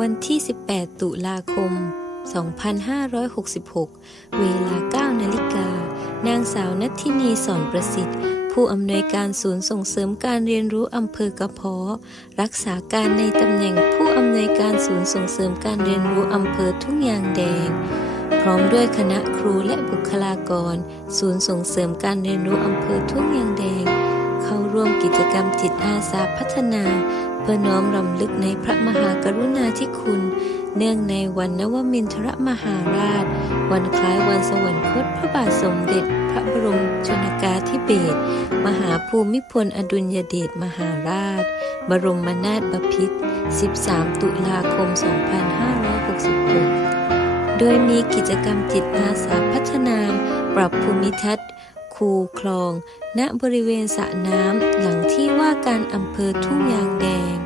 วันที่ 18 ตุลาคม 2566 เวลา 9 นาฬิกา นางสาวนัทินีสอนประสิทธิ์ ผู้อำนวยการศูนย์ส่งเสริมการเรียนรู้อำเภอกระเพาะ รักษาการในตำแหน่งผู้อำนวยการศูนย์ส่งเสริมการเรียนรู้อำเภอทุ่งยางแดง พร้อมด้วยคณะครูและบุคลากร ศูนย์ส่งเสริมการเรียนรู้อำเภอทุ่งยางแดง เข้าร่วมกิจกรรมจิตอาสาพัฒนา พื่อน้อมรำลึกในพระมหากรุณาธิคุณ เนื่องในวันนวมินทรมหาราช วันคล้ายวันสวรรคตพระบาทสมเด็จ พระบรมชนกาธิเบศรมหาภูมิพลอดุลยเดชมหาราช บรมนาถบพิตร 13 ตุลาคม 2566 โดยมีกิจกรรมจิตอาสาพัฒนา ปรับภูมิทัศน์ คูคลอง ณบริเวณสระน้ำหลังที่ว่าการอำเภอทุ่งยางแดง